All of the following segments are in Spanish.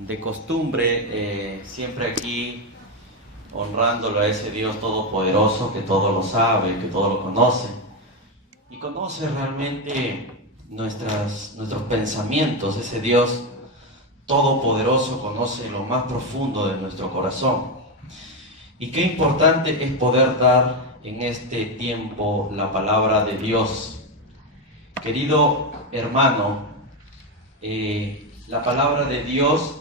de costumbre, siempre aquí honrándolo a ese Dios todopoderoso que todo lo sabe, que todo lo conoce y conoce realmente nuestros pensamientos. Ese Dios todopoderoso conoce lo más profundo de nuestro corazón. Y qué importante es poder dar en este tiempo la palabra de Dios. Querido hermano, la palabra de Dios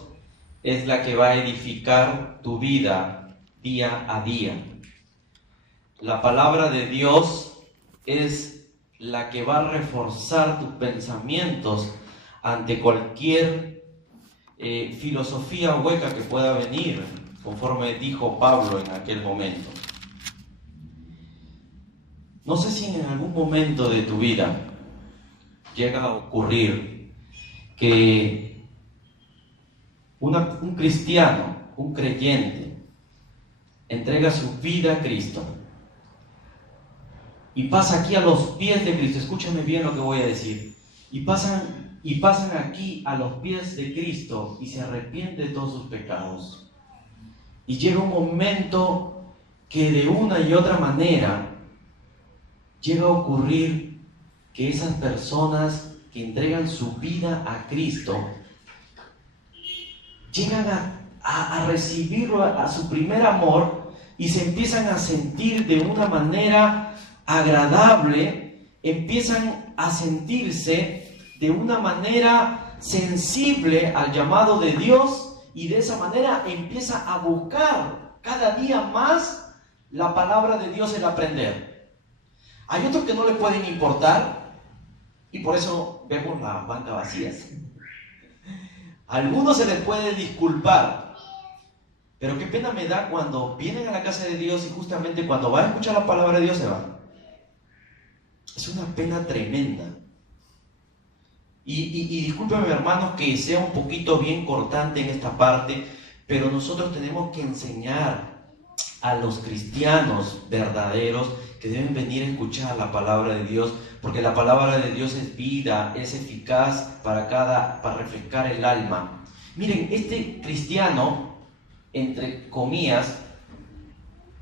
es la que va a edificar tu vida día a día. La palabra de Dios es la que va a reforzar tus pensamientos ante cualquier filosofía hueca que pueda venir, conforme dijo Pablo en aquel momento. No sé si en algún momento de tu vida llega a ocurrir que un cristiano, un creyente, entrega su vida a Cristo y pasa aquí a los pies de Cristo. Escúchame bien lo que voy a decir. Y pasan aquí a los pies de Cristo y se arrepiente de todos sus pecados. Y llega un momento que de una y otra manera llega a ocurrir que esas personas que entregan su vida a Cristo llegan a recibirlo, a su primer amor, y se empiezan a sentir de una manera agradable, empiezan a sentirse de una manera sensible al llamado de Dios, y de esa manera empieza a buscar cada día más la palabra de Dios, el aprender. Hay otros que no le pueden importar y por eso vemos la banca vacías. A algunos se les puede disculpar, pero qué pena me da cuando vienen a la casa de Dios y justamente cuando van a escuchar la palabra de Dios se van. Es una pena tremenda. Y discúlpenme, hermanos, que sea un poquito bien cortante en esta parte, pero nosotros tenemos que enseñar a los cristianos verdaderos que deben venir a escuchar la palabra de Dios, porque la palabra de Dios es vida, es eficaz para refrescar el alma. Miren, este cristiano, entre comillas,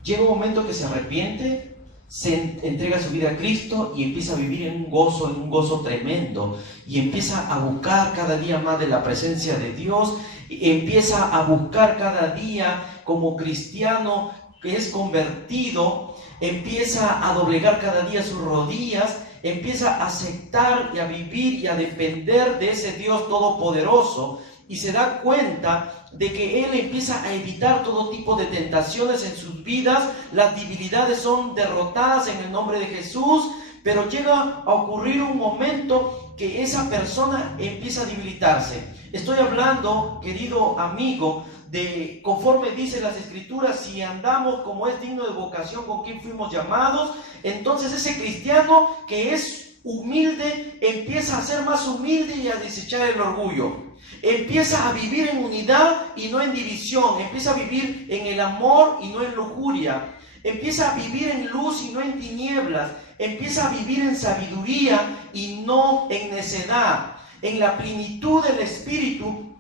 llega un momento que se arrepiente, se entrega su vida a Cristo y empieza a vivir en un gozo tremendo, y empieza a buscar cada día más de la presencia de Dios, y empieza a buscar cada día como cristiano que es convertido, empieza a doblegar cada día sus rodillas, empieza a aceptar y a vivir y a depender de ese Dios todopoderoso, y se da cuenta de que él empieza a evitar todo tipo de tentaciones en sus vidas. Las debilidades son derrotadas en el nombre de Jesús, pero llega a ocurrir un momento que esa persona empieza a debilitarse. Estoy hablando, querido amigo, de conforme dice las Escrituras, si andamos como es digno de vocación con quien fuimos llamados, entonces ese cristiano que es humilde empieza a ser más humilde y a desechar el orgullo. Empieza a vivir en unidad y no en división. Empieza a vivir en el amor y no en lujuria. Empieza a vivir en luz y no en tinieblas. Empieza a vivir en sabiduría y no en necedad, en la plenitud del Espíritu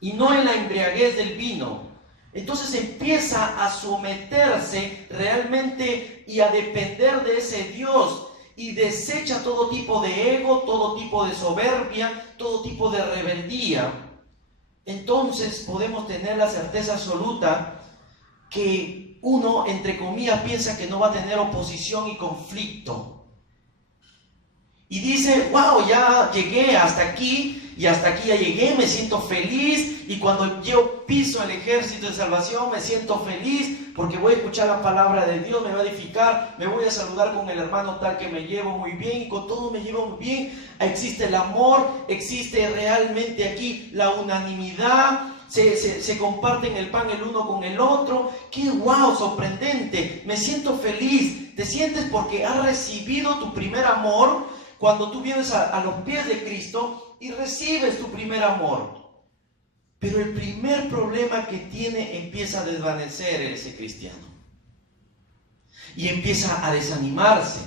y no en la embriaguez del vino. Entonces empieza a someterse realmente y a depender de ese Dios, y desecha todo tipo de ego, todo tipo de soberbia, todo tipo de rebeldía. Entonces podemos tener la certeza absoluta que uno, entre comillas, piensa que no va a tener oposición y conflicto. Y dice, wow, ya llegué hasta aquí, y hasta aquí ya llegué, me siento feliz, y cuando yo piso el ejército de salvación me siento feliz porque voy a escuchar la palabra de Dios, me va a edificar, me voy a saludar con el hermano tal que me llevo muy bien, y con todo me llevo muy bien. Existe el amor, existe realmente aquí la unanimidad, se comparten el pan el uno con el otro. ¡Qué wow! Sorprendente, me siento feliz. Te sientes porque has recibido tu primer amor cuando tú vienes a los pies de Cristo y recibes tu primer amor. Pero el primer problema que tiene empieza a desvanecer ese cristiano. Y empieza a desanimarse.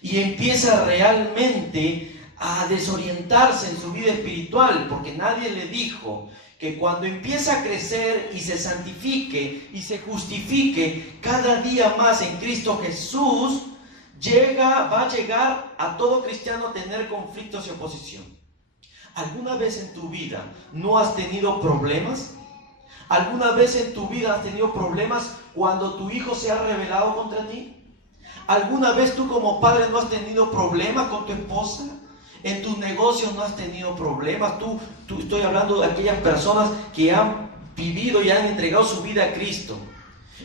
Y empieza realmente a desorientarse en su vida espiritual, porque nadie le dijo que cuando empieza a crecer y se santifique y se justifique cada día más en Cristo Jesús, va a llegar a todo cristiano a tener conflictos y oposición. ¿Alguna vez en tu vida no has tenido problemas? ¿Alguna vez en tu vida has tenido problemas cuando tu hijo se ha rebelado contra ti? ¿Alguna vez tú como padre no has tenido problemas con tu esposa? ¿En tus negocios no has tenido problemas? Tú estoy hablando de aquellas personas que han vivido y han entregado su vida a Cristo.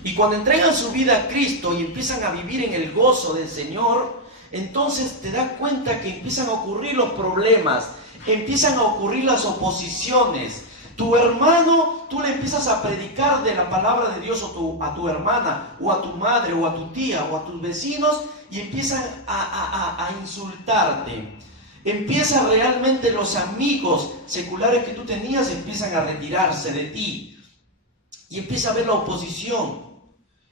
Y cuando entregan su vida a Cristo y empiezan a vivir en el gozo del Señor, entonces te das cuenta que empiezan a ocurrir los problemas, empiezan a ocurrir las oposiciones. Tu hermano, tú le empiezas a predicar de la palabra de Dios a tu hermana, o a tu madre, o a tu tía, o a tus vecinos, y empiezan a insultarte. Empieza realmente los amigos seculares que tú tenías, empiezan a retirarse de ti. Y empieza a ver la oposición.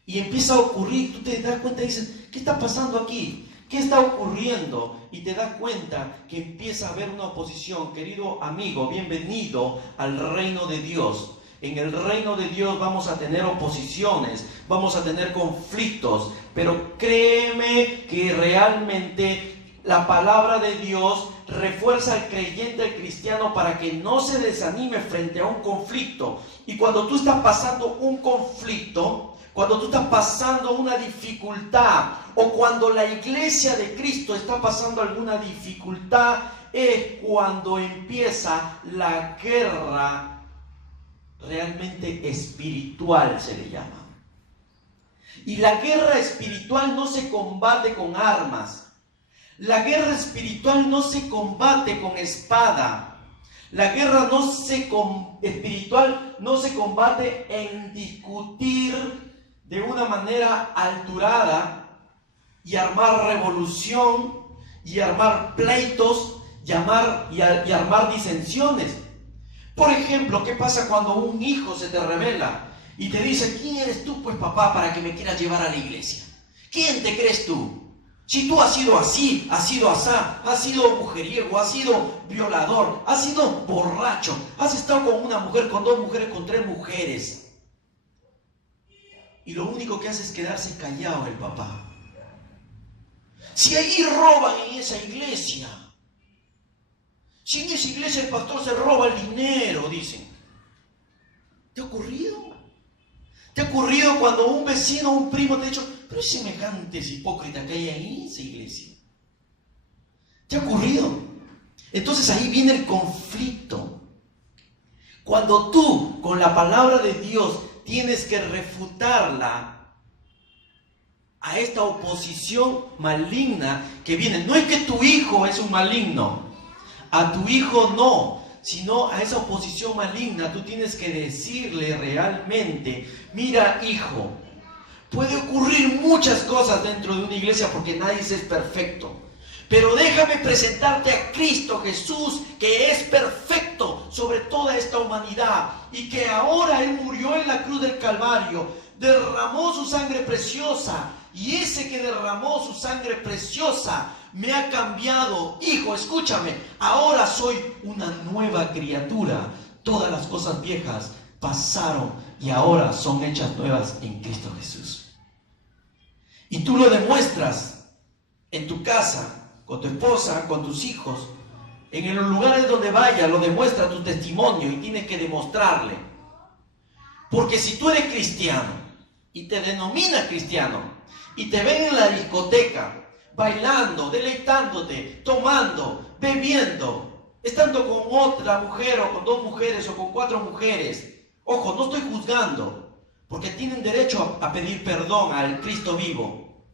Y empieza a ocurrir, tú te das cuenta y dices, ¿qué está pasando aquí? ¿Qué está ocurriendo? Y te das cuenta que empieza a haber una oposición. Querido amigo, bienvenido al reino de Dios. En el reino de Dios vamos a tener oposiciones, vamos a tener conflictos, pero créeme que realmente la palabra de Dios refuerza al creyente, al cristiano, para que no se desanime frente a un conflicto. Y cuando tú estás pasando un conflicto, cuando tú estás pasando una dificultad, o cuando la iglesia de Cristo está pasando alguna dificultad, es cuando empieza la guerra realmente espiritual, se le llama. Y la guerra espiritual no se combate con armas. La guerra espiritual no se combate con espada. La guerra espiritual no se combate en discutir de una manera alturada y armar revolución y armar pleitos y armar disensiones. Por ejemplo, ¿qué pasa cuando un hijo se te revela y te dice: ¿quién eres tú, pues, papá, para que me quieras llevar a la iglesia? ¿Quién te crees tú? Si tú has sido así, has sido asá, has sido mujeriego, has sido violador, has sido borracho, has estado con una mujer, con dos mujeres, con tres mujeres. Y lo único que hace es quedarse callado el papá. Si ahí roban en esa iglesia, si en esa iglesia el pastor se roba el dinero, dicen. ¿Te ha ocurrido? ¿Te ha ocurrido cuando un vecino o un primo te ha dicho: pero es semejantes hipócritas que hay ahí en esa iglesia? ¿Te ha ocurrido? Entonces ahí viene el conflicto. Cuando tú, con la palabra de Dios, tienes que refutarla a esta oposición maligna que viene. No es que tu hijo es un maligno, a tu hijo no, sino a esa oposición maligna tú tienes que decirle realmente: mira, hijo, puede ocurrir muchas cosas dentro de una iglesia porque nadie es perfecto, pero déjame presentarte a Cristo Jesús, que es perfecto sobre toda esta humanidad, y que ahora Él murió en la cruz del Calvario, derramó su sangre preciosa, y ese que derramó su sangre preciosa me ha cambiado. Hijo, escúchame, ahora soy una nueva criatura. Todas las cosas viejas pasaron y ahora son hechas nuevas en Cristo Jesús. Y tú lo demuestras en tu casa, con tu esposa, con tus hijos, en los lugares donde vayas, lo demuestra tu testimonio y tienes que demostrarle. Porque si tú eres cristiano y te denominas cristiano y te ven en la discoteca bailando, deleitándote, tomando, bebiendo, estando con otra mujer o con dos mujeres o con cuatro mujeres, ojo, no estoy juzgando, porque tienen derecho a pedir perdón al Cristo vivo,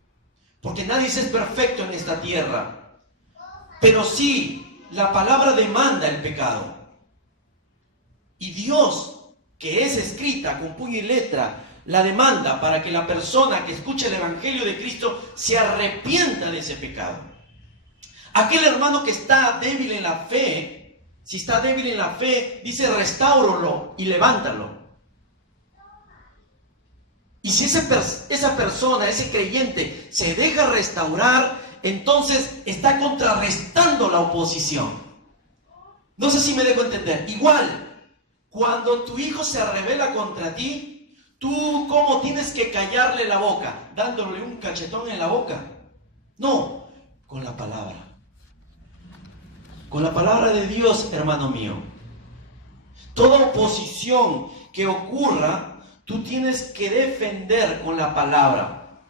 porque nadie es perfecto en esta tierra, pero sí la palabra demanda el pecado, y Dios, que es escrita con puño y letra, la demanda para que la persona que escuche el Evangelio de Cristo se arrepienta de ese pecado. Aquel hermano que está débil en la fe, si está débil en la fe, dice: restáuralo y levántalo. Y si esa persona, ese creyente, se deja restaurar, entonces está contrarrestando la oposición. No sé si me dejo entender. Igual, cuando tu hijo se rebela contra ti, ¿tú cómo tienes que callarle la boca? ¿Dándole un cachetón en la boca? No, con la palabra. Con la palabra de Dios, hermano mío. Toda oposición que ocurra, tú tienes que defender con la palabra.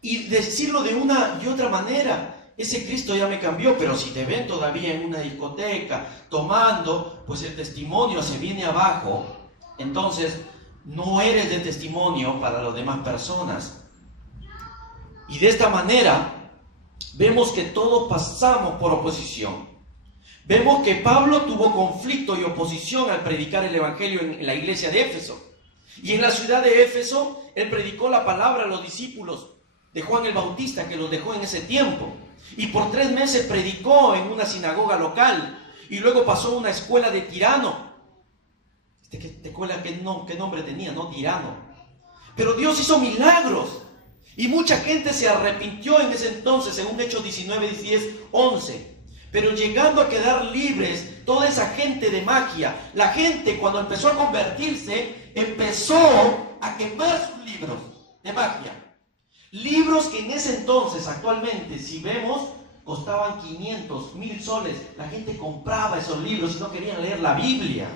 Y decirlo de una y otra manera. Ese Cristo ya me cambió, pero si te ven todavía en una discoteca tomando, pues el testimonio se viene abajo. Entonces, no eres de testimonio para las demás personas. Y de esta manera, vemos que todos pasamos por oposición. Vemos que Pablo tuvo conflicto y oposición al predicar el Evangelio en la iglesia de Éfeso. Y en la ciudad de Éfeso, él predicó la palabra a los discípulos de Juan el Bautista, que los dejó en ese tiempo. Y por 3 meses predicó en una sinagoga local. Y luego pasó a una escuela de Tirano. Escuela, ¿qué nombre tenía? No, Tirano. Pero Dios hizo milagros. Y mucha gente se arrepintió en ese entonces, según Hechos 19, 10, 11. Pero llegando a quedar libres, toda esa gente de magia, la gente cuando empezó a convertirse, empezó a quemar sus libros de magia. Libros que en ese entonces, actualmente, si vemos, costaban 500, 1000 soles. La gente compraba esos libros y no querían leer la Biblia.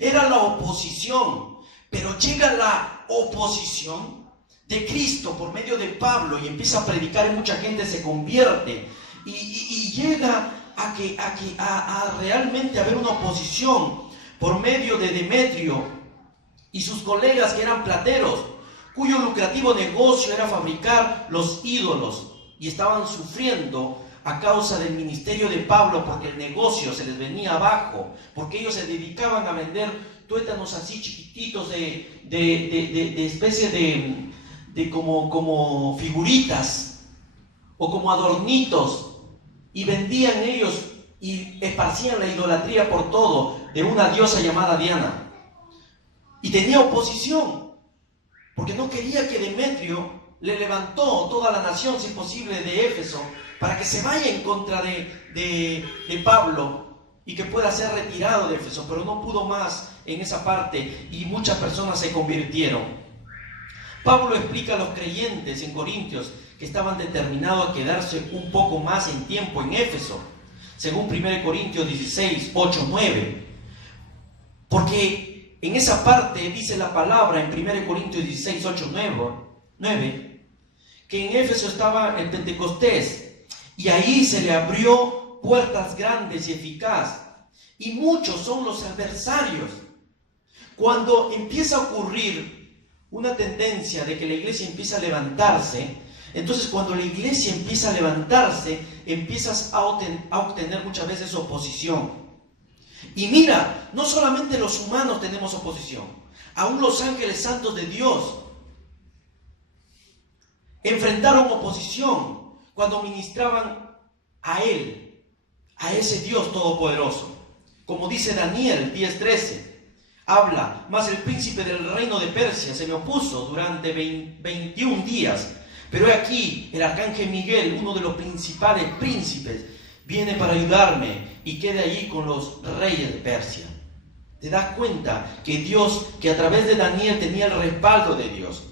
Era la oposición. Pero llega la oposición de Cristo por medio de Pablo y empieza a predicar y mucha gente se convierte. Y llega a realmente haber una oposición por medio de Demetrio y sus colegas que eran plateros, cuyo lucrativo negocio era fabricar los ídolos, y estaban sufriendo a causa del ministerio de Pablo, porque el negocio se les venía abajo, porque ellos se dedicaban a vender tuétanos así chiquititos de especie de como figuritas o como adornitos, y vendían ellos y esparcían la idolatría por todo de una diosa llamada Diana. Y tenía oposición, porque no quería que Demetrio le levantó toda la nación, si posible, de Éfeso, para que se vaya en contra de Pablo y que pueda ser retirado de Éfeso, pero no pudo más en esa parte y muchas personas se convirtieron. Pablo explica a los creyentes en Corintios que estaban determinados a quedarse un poco más en tiempo en Éfeso, según 1 Corintios 16, 8, 9, porque en esa parte dice la palabra en 1 Corintios 16, 8, 9, que en Éfeso estaba el Pentecostés y ahí se le abrió puertas grandes y eficaces, y muchos son los adversarios. Cuando empieza a ocurrir una tendencia de que la iglesia empieza a levantarse, entonces cuando la iglesia empieza a levantarse, empiezas a obtener muchas veces oposición. Y mira, no solamente los humanos tenemos oposición, aún los ángeles santos de Dios enfrentaron oposición cuando ministraban a Él, a ese Dios todopoderoso. Como dice Daniel 10:13, habla, mas el príncipe del reino de Persia se me opuso durante 21 días. Pero he aquí, el arcángel Miguel, uno de los principales príncipes, viene para ayudarme y quede allí con los reyes de Persia. ¿Te das cuenta que Dios, que a través de Daniel tenía el respaldo de Dios?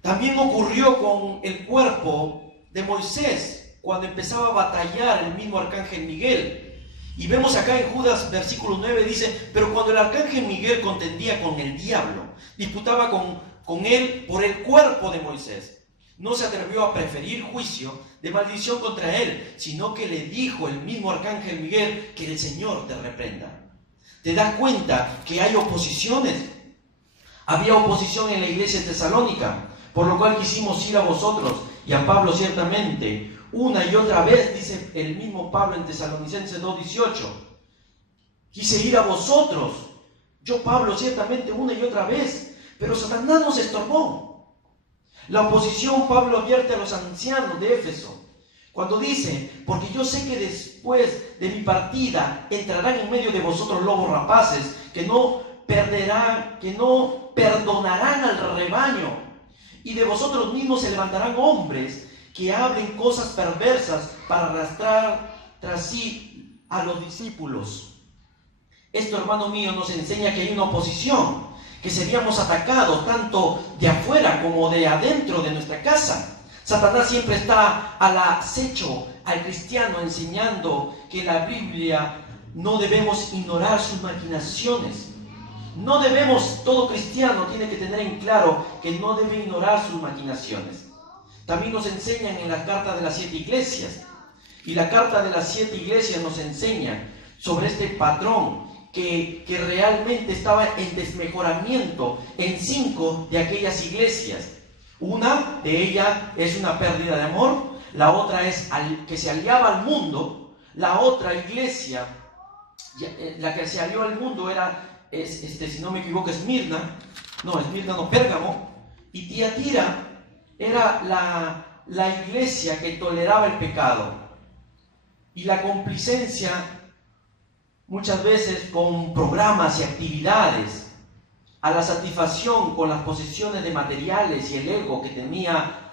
También ocurrió con el cuerpo de Moisés, cuando empezaba a batallar el mismo arcángel Miguel. Y vemos acá en Judas versículo 9, dice, pero cuando el arcángel Miguel contendía con el diablo, disputaba con él por el cuerpo de Moisés, no se atrevió a preferir juicio de maldición contra él, sino que le dijo el mismo arcángel Miguel, que el Señor te reprenda. ¿Te das cuenta que hay oposiciones? Había oposición en la iglesia de Tesalónica, por lo cual quisimos ir a vosotros y a Pablo ciertamente, una y otra vez, dice el mismo Pablo en Tesalonicenses 2:18, quise ir a vosotros, yo Pablo ciertamente una y otra vez, pero Satanás nos estorbó. La oposición Pablo advierte a los ancianos de Éfeso, cuando dice, porque yo sé que después de mi partida entrarán en medio de vosotros lobos rapaces, que no perdonarán al rebaño, y de vosotros mismos se levantarán hombres que hablen cosas perversas para arrastrar tras sí a los discípulos. Esto, hermano mío, nos enseña que hay una oposición, que seríamos atacados tanto de afuera como de adentro de nuestra casa. Satanás siempre está al acecho al cristiano, enseñando que la Biblia no debemos ignorar sus maquinaciones. No debemos, todo cristiano tiene que tener en claro que no debe ignorar sus maquinaciones. También nos enseñan en la carta de las 7 iglesias. Y la carta de las 7 iglesias nos enseña sobre este patrón que realmente estaba en desmejoramiento en 5 de aquellas iglesias. Una de ellas es una pérdida de amor, la otra es que se aliaba al mundo, la otra iglesia, la que se alió al mundo si no me equivoco, Pérgamo, y Tiatira era la iglesia que toleraba el pecado y la complicencia muchas veces con programas y actividades a la satisfacción con las posesiones de materiales y el ego que tenía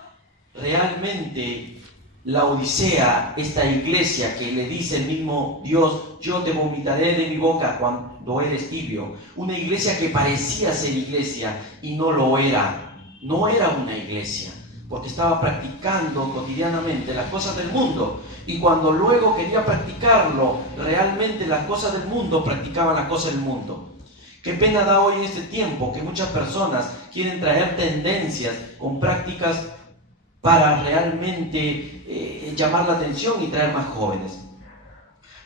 realmente la Odisea, esta iglesia que le dice el mismo Dios: yo te vomitaré de mi boca cuando eres tibio. Una iglesia que parecía ser iglesia y no lo era, no era una iglesia, porque estaba practicando cotidianamente las cosas del mundo, y cuando luego quería practicarlo realmente las cosas del mundo, practicaban las cosas del mundo. Qué pena da hoy en este tiempo que muchas personas quieren traer tendencias con prácticas para realmente llamar la atención y traer más jóvenes.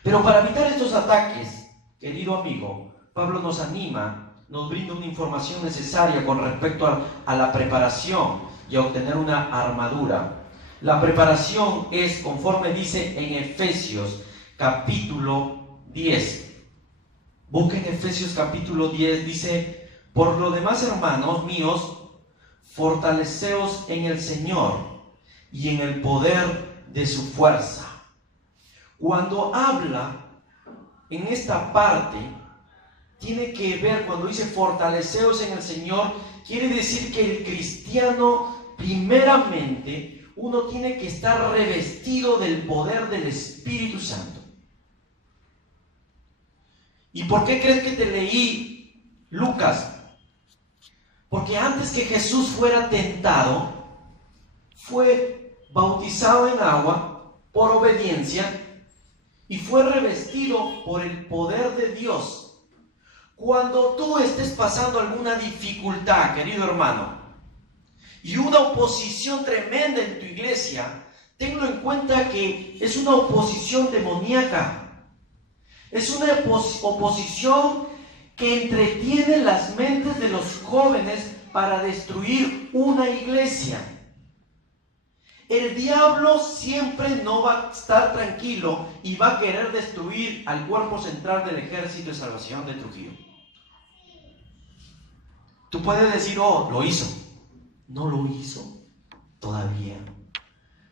Pero para evitar estos ataques, querido amigo, Pablo nos anima, nos brinda una información necesaria con respecto a la preparación y a obtener una armadura. La preparación es, conforme dice en Efesios capítulo 10. Busquen Efesios capítulo 10, dice: por lo demás, hermanos míos, fortaleceos en el Señor y en el poder de su fuerza. Cuando habla en esta parte, tiene que ver, cuando dice fortaleceos en el Señor, quiere decir que el cristiano, primeramente, uno tiene que estar revestido del poder del Espíritu Santo. ¿Y por qué crees que te leí Lucas? Porque antes que Jesús fuera tentado, fue bautizado en agua por obediencia y fue revestido por el poder de Dios. Cuando tú estés pasando alguna dificultad, querido hermano, y una oposición tremenda en tu iglesia, tenlo en cuenta que es una oposición demoníaca. Es una oposición que entretiene las mentes de los jóvenes para destruir una iglesia. El diablo siempre no va a estar tranquilo y va a querer destruir al cuerpo central del Ejército de Salvación de Trujillo. Tú puedes decir: oh, lo hizo. No lo hizo todavía,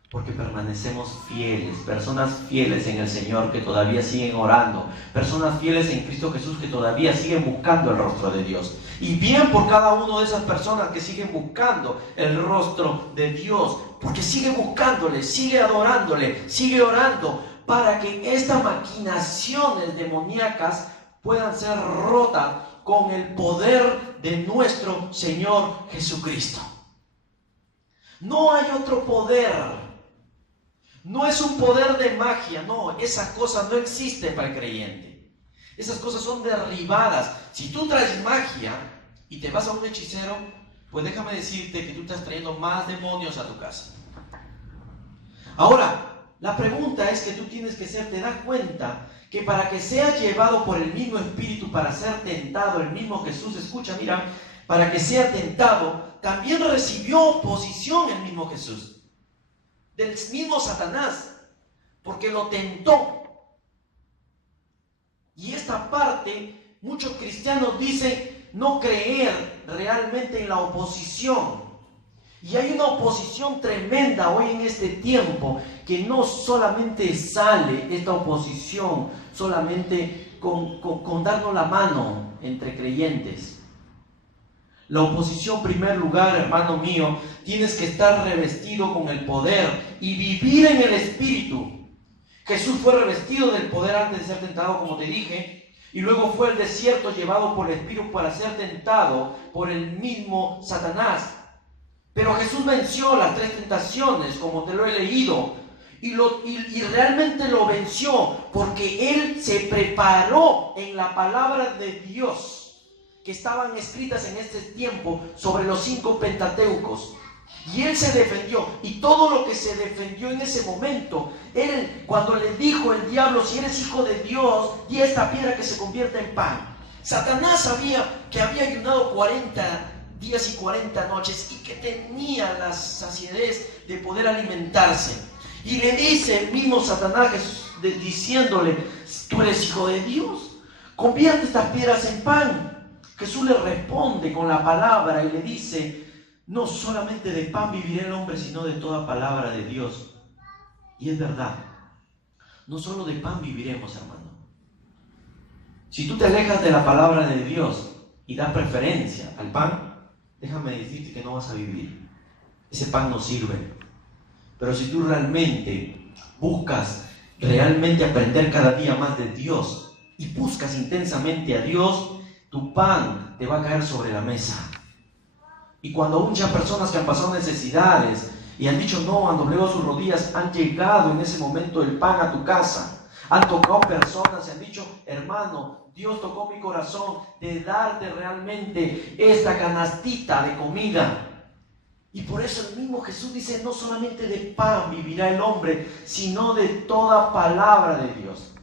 porque permanecemos fieles, personas fieles en el Señor que todavía siguen orando, personas fieles en Cristo Jesús que todavía siguen buscando el rostro de Dios. Y bien por cada una de esas personas que siguen buscando el rostro de Dios, porque sigue buscándole, sigue adorándole, sigue orando, para que estas maquinaciones demoníacas puedan ser rotas con el poder de nuestro Señor Jesucristo. No hay otro poder. No es un poder de magia, no, esas cosas no existen para el creyente. Esas cosas son derribadas. Si tú traes magia y te vas a un hechicero, pues déjame decirte que tú estás trayendo más demonios a tu casa. Ahora, la pregunta es que tú tienes que te das cuenta que para que seas llevado por el mismo Espíritu para ser tentado, el mismo Jesús, escucha, mira, para que sea tentado, también recibió oposición el mismo Jesús, del mismo Satanás, porque lo tentó. Y esta parte, muchos cristianos dicen no creer realmente en la oposición. Y hay una oposición tremenda hoy en este tiempo, que no solamente sale esta oposición solamente con darnos la mano entre creyentes. La oposición, en primer lugar, hermano mío, tienes que estar revestido con el poder y vivir en el Espíritu. Jesús fue revestido del poder antes de ser tentado, como te dije, y luego fue al desierto llevado por el Espíritu para ser tentado por el mismo Satanás. Pero Jesús venció las 3 tentaciones, como te lo he leído, y realmente lo venció porque Él se preparó en la palabra de Dios, que estaban escritas en este tiempo sobre los 5 pentateucos. Y Él se defendió, y todo lo que se defendió en ese momento, Él, cuando le dijo el diablo, si eres hijo de Dios, di a esta piedra que se convierta en pan. Satanás sabía que había ayunado 40 días y 40 noches y que tenía la saciedad de poder alimentarse. Y le dice el mismo Satanás, diciéndole, tú eres hijo de Dios, convierte estas piedras en pan. Jesús le responde con la palabra y le dice, no solamente de pan vivirá el hombre, sino de toda palabra de Dios. Y es verdad, no solo de pan viviremos, hermano. Si tú te alejas de la palabra de Dios y das preferencia al pan, déjame decirte que no vas a vivir. Ese pan no sirve. Pero si tú realmente buscas aprender cada día más de Dios y buscas intensamente a Dios, tu pan te va a caer sobre la mesa. Y cuando muchas personas que han pasado necesidades y han dicho no, han doblado sus rodillas, han llegado en ese momento el pan a tu casa, han tocado personas y han dicho, hermano, Dios tocó mi corazón de darte realmente esta canastita de comida. Y por eso el mismo Jesús dice, no solamente de pan vivirá el hombre, sino de toda palabra de Dios.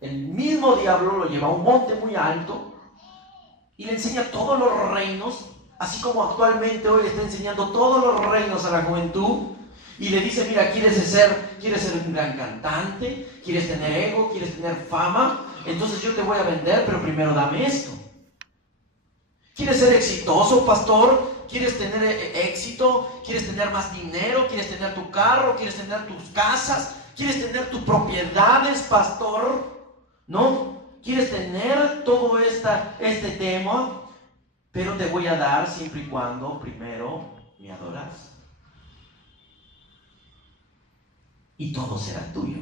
El mismo diablo lo lleva a un monte muy alto y le enseña todos los reinos, así como actualmente hoy le está enseñando todos los reinos a la juventud. Y le dice, mira, ¿quieres ser un gran cantante? ¿Quieres tener ego? ¿Quieres tener fama? Entonces yo te voy a vender, pero primero dame esto. ¿Quieres ser exitoso, pastor? ¿Quieres tener éxito? ¿Quieres tener más dinero? ¿Quieres tener tu carro? ¿Quieres tener tus casas? ¿Quieres tener tus propiedades, pastor? ¿No? ¿Quieres tener todo este tema? Pero te voy a dar siempre y cuando primero me adoras. Y todo será tuyo.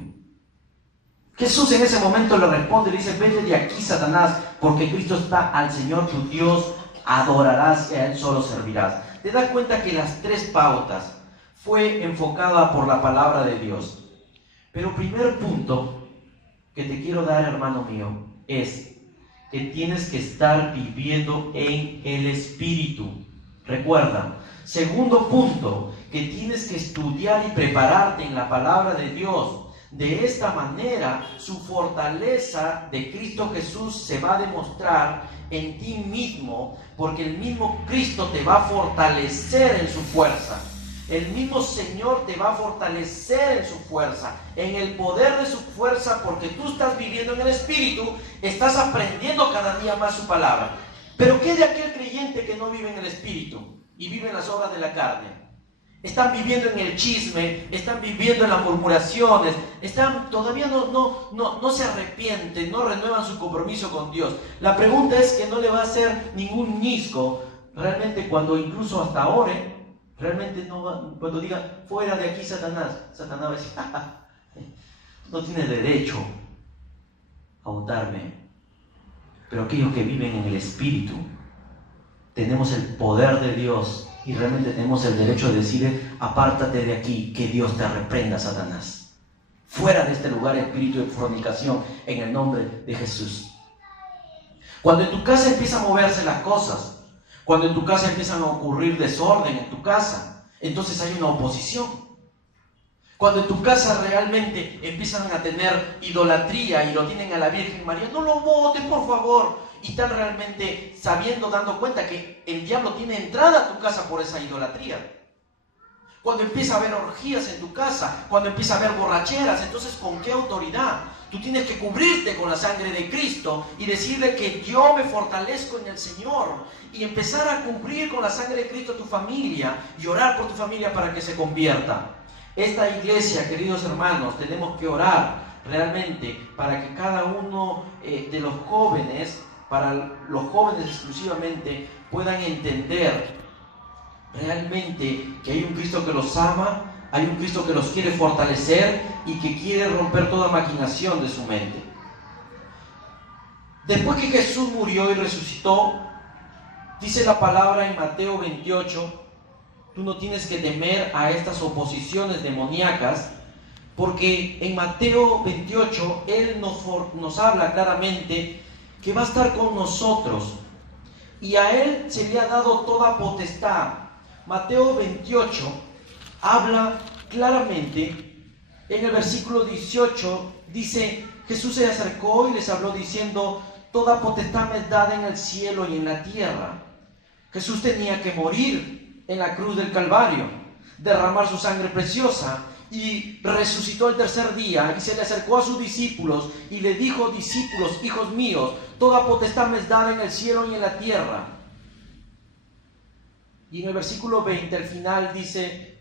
Jesús en ese momento le responde y le dice, vete de aquí, Satanás, porque Cristo está al Señor tu Dios, adorarás y a Él solo servirás. Te das cuenta que las 3 pautas fue enfocada por la palabra de Dios. Pero primer punto que te quiero dar, hermano mío, es que tienes que estar viviendo en el Espíritu. Recuerda. Segundo punto, que tienes que estudiar y prepararte en la palabra de Dios. De esta manera, su fortaleza de Cristo Jesús se va a demostrar en ti mismo, porque el mismo Cristo te va a fortalecer en su fuerza. El mismo Señor te va a fortalecer en su fuerza, en el poder de su fuerza, porque tú estás viviendo en el Espíritu, estás aprendiendo cada día más su palabra. Pero ¿qué de aquel creyente que no vive en el Espíritu y vive en las obras de la carne? Están viviendo en el chisme, están viviendo en las murmuraciones, todavía no se arrepienten, no renuevan su compromiso con Dios. La pregunta es que no le va a hacer ningún ñisco, realmente cuando incluso hasta ore, realmente no va, cuando diga, fuera de aquí Satanás va a decir, no tienes derecho a votarme. Pero aquellos que viven en el Espíritu, tenemos el poder de Dios y realmente tenemos el derecho de decir, apártate de aquí, que Dios te reprenda, Satanás. Fuera de este lugar, espíritu de fornicación, en el nombre de Jesús. Cuando en tu casa empiezan a moverse las cosas, cuando en tu casa empiezan a ocurrir desorden en tu casa, entonces hay una oposición. Cuando en tu casa realmente empiezan a tener idolatría y lo tienen a la Virgen María, no lo votes, por favor. Y están realmente dando cuenta que el diablo tiene entrada a tu casa por esa idolatría. Cuando empieza a haber orgías en tu casa, cuando empieza a haber borracheras, entonces ¿con qué autoridad? Tú tienes que cubrirte con la sangre de Cristo y decirle que yo me fortalezco en el Señor y empezar a cubrir con la sangre de Cristo tu familia y orar por tu familia para que se convierta. Esta iglesia, queridos hermanos, tenemos que orar realmente para que cada uno de los jóvenes para los jóvenes exclusivamente, puedan entender realmente que hay un Cristo que los ama, hay un Cristo que los quiere fortalecer y que quiere romper toda maquinación de su mente. Después que Jesús murió y resucitó, dice la palabra en Mateo 28, tú no tienes que temer a estas oposiciones demoníacas, porque en Mateo 28 Él nos habla claramente que va a estar con nosotros y a Él se le ha dado toda potestad. Mateo 28 habla claramente, en el versículo 18 dice, Jesús se acercó y les habló diciendo, toda potestad me es dada en el cielo y en la tierra. Jesús tenía que morir en la cruz del Calvario, derramar su sangre preciosa, y resucitó el tercer día y se le acercó a sus discípulos y le dijo, discípulos, hijos míos, toda potestad me es dada en el cielo y en la tierra. Y en el versículo 20 al final dice,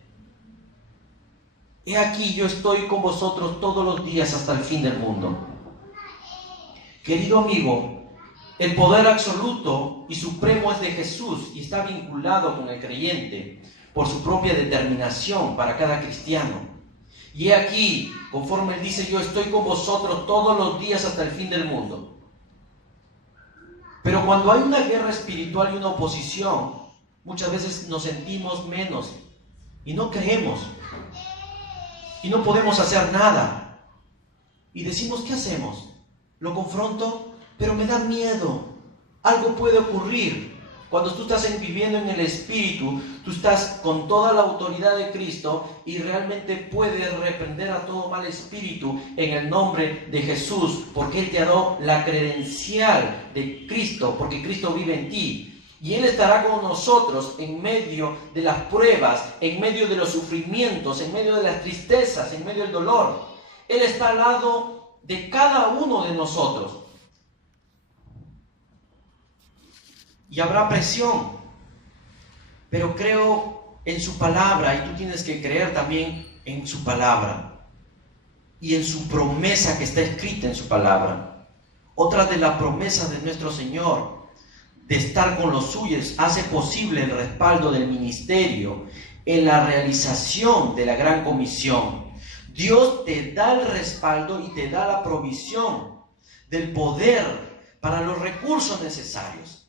he aquí yo estoy con vosotros todos los días hasta el fin del mundo. Querido amigo, el poder absoluto y supremo es de Jesús y está vinculado con el creyente por su propia determinación para cada cristiano. Y he aquí, conforme Él dice, yo estoy con vosotros todos los días hasta el fin del mundo. Pero cuando hay una guerra espiritual y una oposición, muchas veces nos sentimos menos y no creemos y no podemos hacer nada. Y decimos, ¿qué hacemos? Lo confronto, pero me da miedo. Algo puede ocurrir. Cuando tú estás viviendo en el Espíritu, tú estás con toda la autoridad de Cristo y realmente puedes reprender a todo mal espíritu en el nombre de Jesús, porque Él te ha dado la credencial de Cristo, porque Cristo vive en ti. Y Él estará con nosotros en medio de las pruebas, en medio de los sufrimientos, en medio de las tristezas, en medio del dolor. Él está al lado de cada uno de nosotros. Y habrá presión, pero creo en su palabra y tú tienes que creer también en su palabra y en su promesa que está escrita en su palabra. Otra de las promesas de nuestro Señor de estar con los suyos hace posible el respaldo del ministerio en la realización de la gran comisión. Dios te da el respaldo y te da la provisión del poder para los recursos necesarios.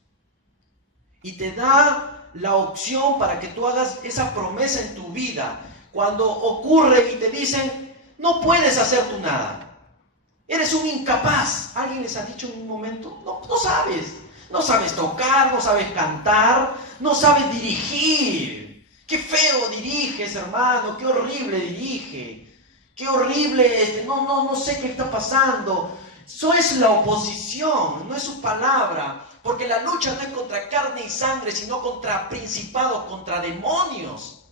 Y te da la opción para que tú hagas esa promesa en tu vida. Cuando ocurre y te dicen, no puedes hacer tú nada. Eres un incapaz. ¿Alguien les ha dicho en un momento? No sabes. No sabes tocar, no sabes cantar, no sabes dirigir. Qué feo diriges, hermano. Qué horrible dirige. Qué horrible. No sé qué está pasando. Eso es la oposición, no es su palabra. Porque la lucha no es contra carne y sangre, sino contra principados, contra demonios.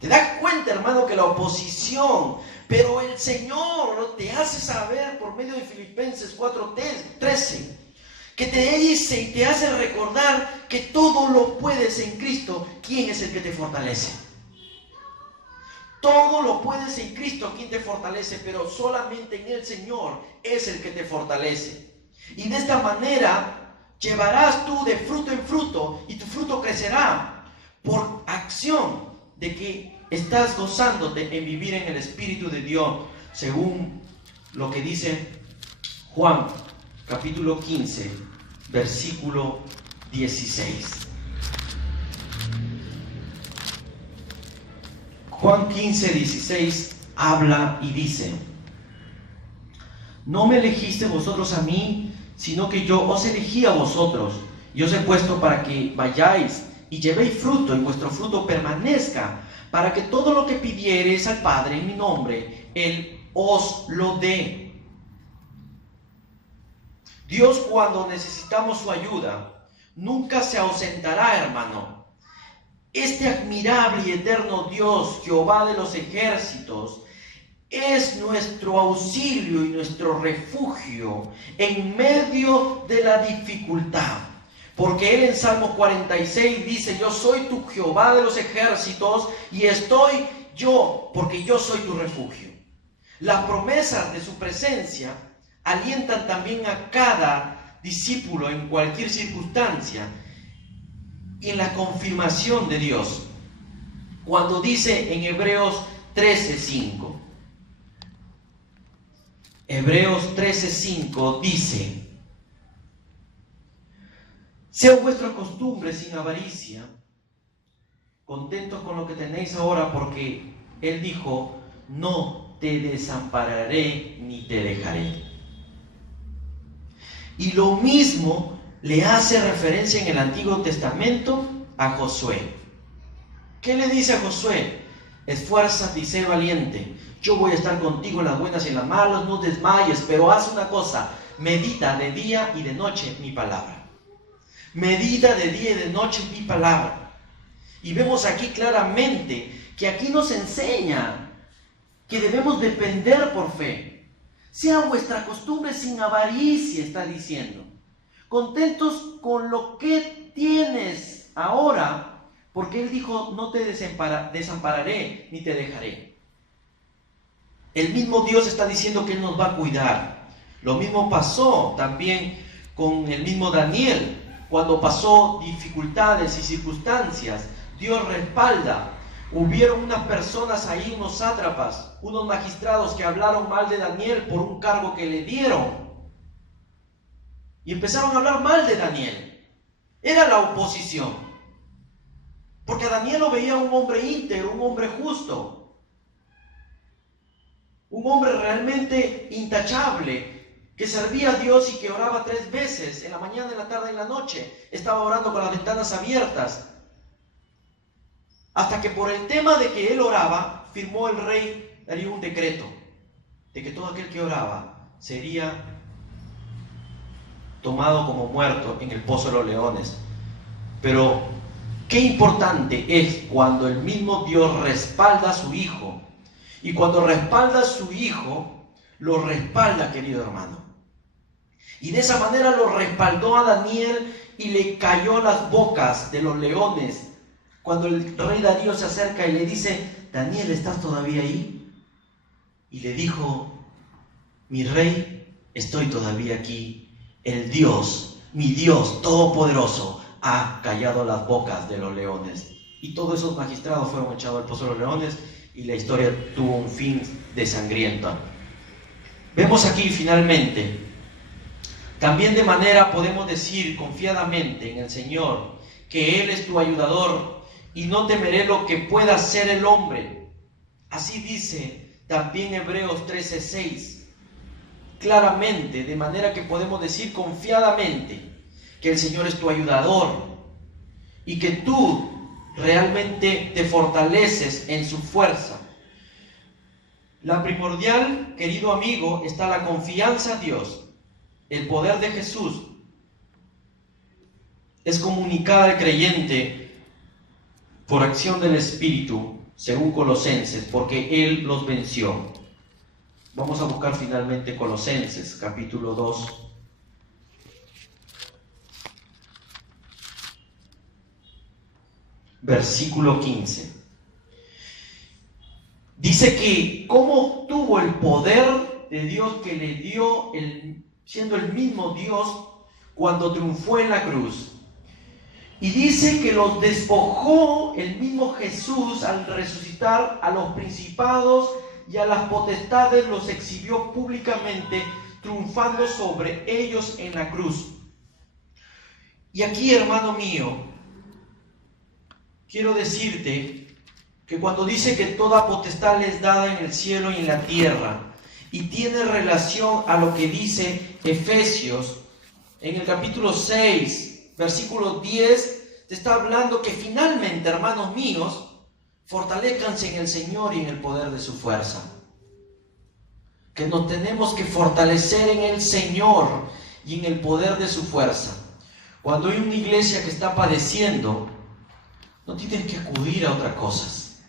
¿Te das cuenta, hermano, que la oposición, pero el Señor te hace saber por medio de Filipenses 4:13, que te dice y te hace recordar que todo lo puedes en Cristo, ¿quién es el que te fortalece? Todo lo puedes en Cristo, ¿quién te fortalece? Pero solamente en el Señor es el que te fortalece. Y de esta manera llevarás tú de fruto en fruto y tu fruto crecerá por acción de que estás gozándote en vivir en el Espíritu de Dios, según lo que dice Juan capítulo 15 versículo 16. Juan 15, 16 habla y dice: no me elegiste vosotros a mí, sino que yo os elegí a vosotros, y os he puesto para que vayáis y llevéis fruto, y vuestro fruto permanezca, para que todo lo que pidiereis al Padre en mi nombre, Él os lo dé. Dios, cuando necesitamos su ayuda, nunca se ausentará, hermano. Este admirable y eterno Dios, Jehová de los ejércitos, es nuestro auxilio y nuestro refugio en medio de la dificultad. Porque Él en Salmo 46 dice: yo soy tu Jehová de los ejércitos y estoy yo, porque yo soy tu refugio. Las promesas de su presencia alientan también a cada discípulo en cualquier circunstancia y en la confirmación de Dios. Cuando dice en Hebreos 13:5, Hebreos 13:5 dice: sea vuestra costumbre sin avaricia, contentos con lo que tenéis ahora, porque Él dijo: no te desampararé ni te dejaré. Y lo mismo le hace referencia en el Antiguo Testamento a Josué. ¿Qué le dice a Josué? Esfuérzate y sé valiente. Yo voy a estar contigo en las buenas y en las malas, no desmayes, pero haz una cosa: medita de día y de noche mi palabra. Medita de día y de noche mi palabra. Y vemos aquí claramente que aquí nos enseña que debemos depender por fe. Sea vuestra costumbre sin avaricia, está diciendo. Contentos con lo que tienes ahora, porque Él dijo: no te desampararé ni te dejaré. El mismo Dios está diciendo que Él nos va a cuidar. Lo mismo pasó también con el mismo Daniel. Cuando pasó dificultades y circunstancias, Dios respalda. Hubieron unas personas ahí, unos sátrapas, unos magistrados que hablaron mal de Daniel por un cargo que le dieron. Y empezaron a hablar mal de Daniel. Era la oposición. Porque a Daniel lo veía un hombre íntegro, un hombre justo. Un hombre realmente intachable, que servía a Dios y que oraba 3 veces, en la mañana, en la tarde y en la noche. Estaba orando con las ventanas abiertas. Hasta que por el tema de que él oraba, firmó el rey Darío un decreto de que todo aquel que oraba sería tomado como muerto en el pozo de los leones. Pero qué importante es cuando el mismo Dios respalda a su Hijo. Y cuando respalda a su Hijo, lo respalda, querido hermano. Y de esa manera lo respaldó a Daniel y le cayó las bocas de los leones. Cuando el rey Darío se acerca y le dice: Daniel, ¿estás todavía ahí? Y le dijo: mi rey, estoy todavía aquí. El Dios, mi Dios todopoderoso, ha callado las bocas de los leones. Y todos esos magistrados fueron echados al pozo de los leones y la historia tuvo un fin desangriento. Vemos aquí finalmente, también de manera podemos decir confiadamente en el Señor, que Él es tu ayudador y no temeré lo que pueda hacer el hombre. Así dice también Hebreos 13:6. Claramente, de manera que podemos decir confiadamente que el Señor es tu ayudador y que tú realmente te fortaleces en su fuerza. La primordial, querido amigo, está la confianza en Dios. El poder de Jesús es comunicada al creyente por acción del Espíritu, según Colosenses, porque Él los venció. Vamos a buscar finalmente Colosenses, capítulo 2. Versículo 15. Dice que cómo obtuvo el poder de Dios que le dio, siendo el mismo Dios, cuando triunfó en la cruz. Y dice que los despojó el mismo Jesús al resucitar a los principados y a las potestades, los exhibió públicamente, triunfando sobre ellos en la cruz. Y aquí, hermano mío, quiero decirte que cuando dice que toda potestad les es dada en el cielo y en la tierra, y tiene relación a lo que dice Efesios en el capítulo 6, versículo 10, te está hablando que finalmente, hermanos míos, fortalezcanse en el Señor y en el poder de su fuerza. Que nos tenemos que fortalecer en el Señor y en el poder de su fuerza. Cuando hay una iglesia que está padeciendo, no tienes que acudir a otras cosas.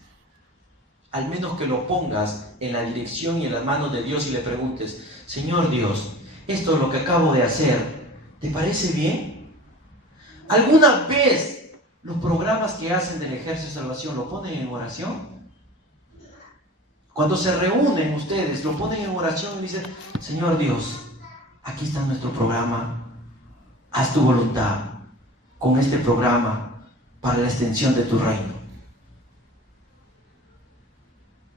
Al menos que lo pongas en la dirección y en las manos de Dios y le preguntes: Señor Dios, esto es lo que acabo de hacer, ¿te parece bien? ¿Alguna vez los programas que hacen del Ejército de Salvación lo ponen en oración? Cuando se reúnen ustedes, lo ponen en oración y dicen: Señor Dios, aquí está nuestro programa, haz tu voluntad con este programa para la extensión de tu reino.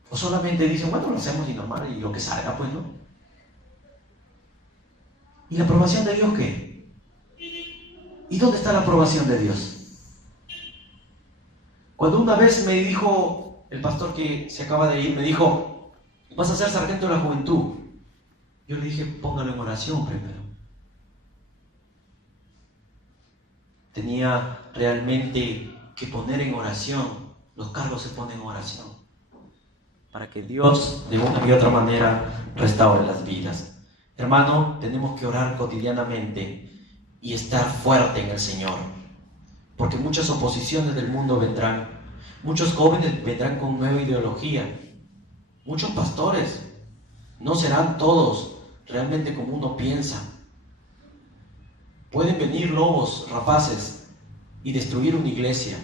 O solamente dicen, bueno, lo hacemos y normal y lo que salga, pues no. ¿Y la aprobación de Dios qué? ¿Y dónde está la aprobación de Dios? Cuando una vez me dijo el pastor que se acaba de ir, me dijo, vas a ser sargento de la juventud. Yo le dije, póngalo en oración primero. Tenía realmente que poner en oración. Los cargos se ponen en oración para que Dios de una y otra manera restaure las vidas. Hermano, tenemos que orar cotidianamente y estar fuerte en el Señor, porque muchas oposiciones del mundo vendrán. Muchos jóvenes vendrán con nueva ideología. Muchos pastores no serán todos realmente como uno piensa. Pueden venir lobos rapaces y destruir una iglesia.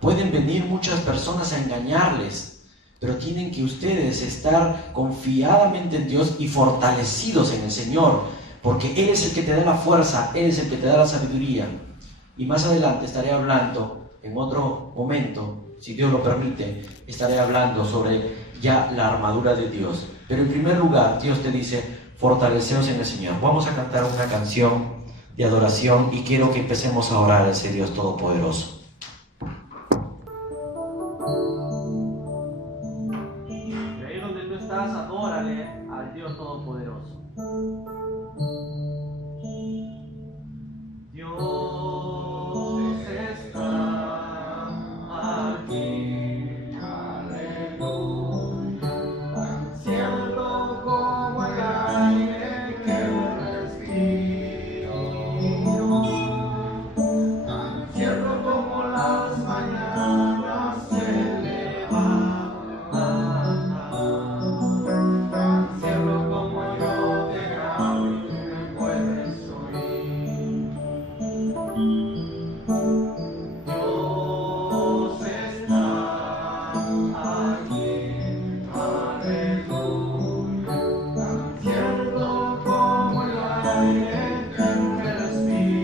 Pueden venir muchas personas a engañarles, pero tienen que ustedes estar confiadamente en Dios y fortalecidos en el Señor, porque Él es el que te da la fuerza, Él es el que te da la sabiduría. Y más adelante estaré hablando, en otro momento, si Dios lo permite, estaré hablando sobre ya la armadura de Dios. Pero en primer lugar, Dios te dice, fortaleceos en el Señor. Vamos a cantar una canción de adoración y quiero que empecemos a orar a ese Dios todopoderoso. Y ahí donde tú estás, adórale al Dios todopoderoso. Dios está aquí, aleluya, tan cierto como el aire que respiro, tan cierto como las mañanas se levantan, tan cierto como yo te hablo y tú me puedes oír. Dios está aquí, aleluya, tan cierto como el aire que respiro,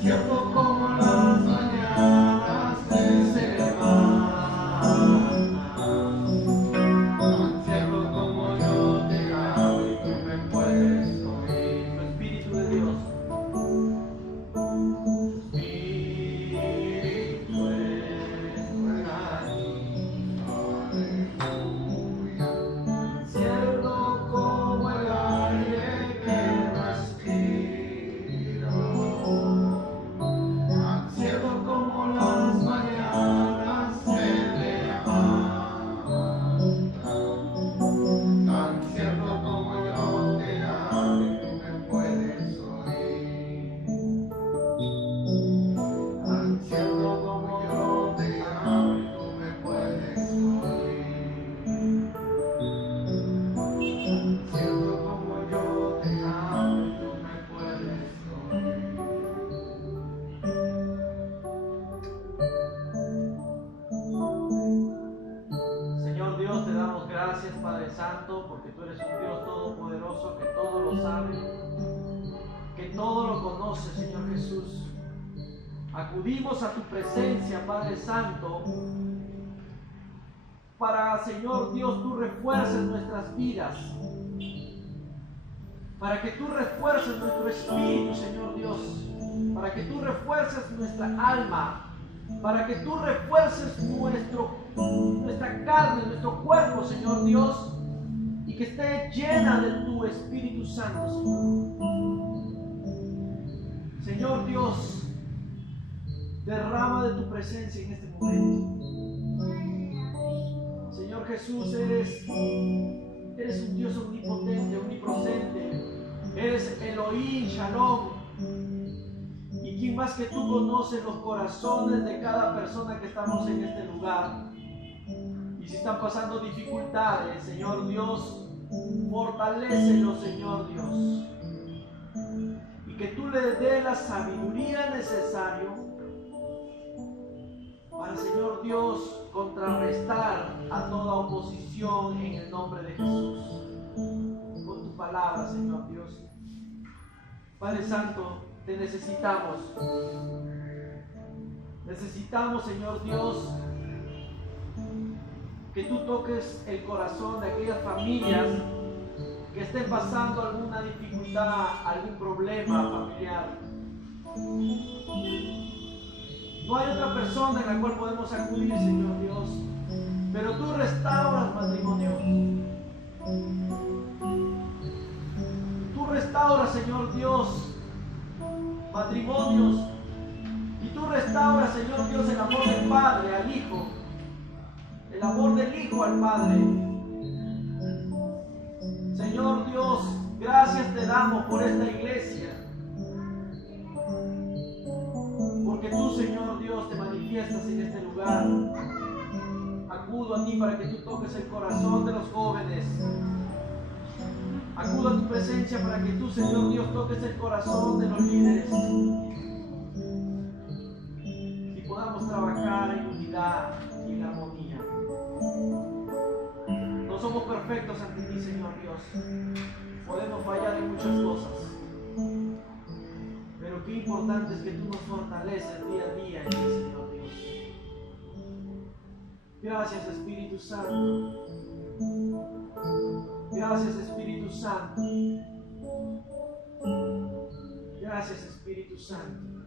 cierto como las mañanas que se levantan, tan cierto como yo te hablo y tú me puedes oír. Tu Espíritu de Dios. Cierto como el aire que respiro, tan cierto como las mañanas se levantan, tan cierto como yo te hablo y tú me puedes oír, tan cierto como yo te hablo y tú me puedes oír. Cierto como yo te amo y tú me puedes oír. Señor Dios, te damos gracias, Padre Santo, porque tú eres un Dios todopoderoso que todo lo sabe, que todo lo conoce, Señor Jesús. Acudimos a tu presencia, Padre Santo, para, Señor Dios, tú refuerces nuestras vidas, para que tú refuerces nuestro espíritu, Señor Dios, para que tú refuerces nuestra alma, para que tú refuerces nuestra carne, nuestro cuerpo, Señor Dios, y que esté llena de tu Espíritu Santo, Señor. Señor Dios, derrama de tu presencia en este momento. Señor Jesús, eres un Dios omnipotente, omnipresente. Eres Elohim, Shalom. Y quién más que tú conoce los corazones de cada persona que estamos en este lugar. Y si están pasando dificultades, Señor Dios, fortalécelos, Señor Dios. Y que tú les des la sabiduría necesaria para, Señor Dios, contrarrestar a toda oposición en el nombre de Jesús. Con tu palabra, Señor Dios. Padre Santo, te necesitamos. Necesitamos, Señor Dios, que tú toques el corazón de aquellas familias que estén pasando alguna dificultad, algún problema familiar. No hay otra persona en la cual podemos acudir, Señor Dios, pero tú restauras matrimonios. Tú restauras, Señor Dios, matrimonios. Y tú restauras, Señor Dios, el amor del Padre al Hijo, el amor del Hijo al Padre. Señor Dios, gracias te damos por esta iglesia, porque tú, Señor Dios, te manifiestas en este lugar. Acudo a ti para que tú toques el corazón de los jóvenes. Acudo a tu presencia para que tú, Señor Dios, toques el corazón de los líderes y podamos trabajar en unidad y en armonía. No somos perfectos ante ti, Señor Dios. Podemos fallar en muchas cosas, pero qué importante es que tú nos fortaleces día a día en ti, Señor Dios. Gracias, Espíritu Santo. Gracias, Espíritu Santo. Gracias, Espíritu Santo.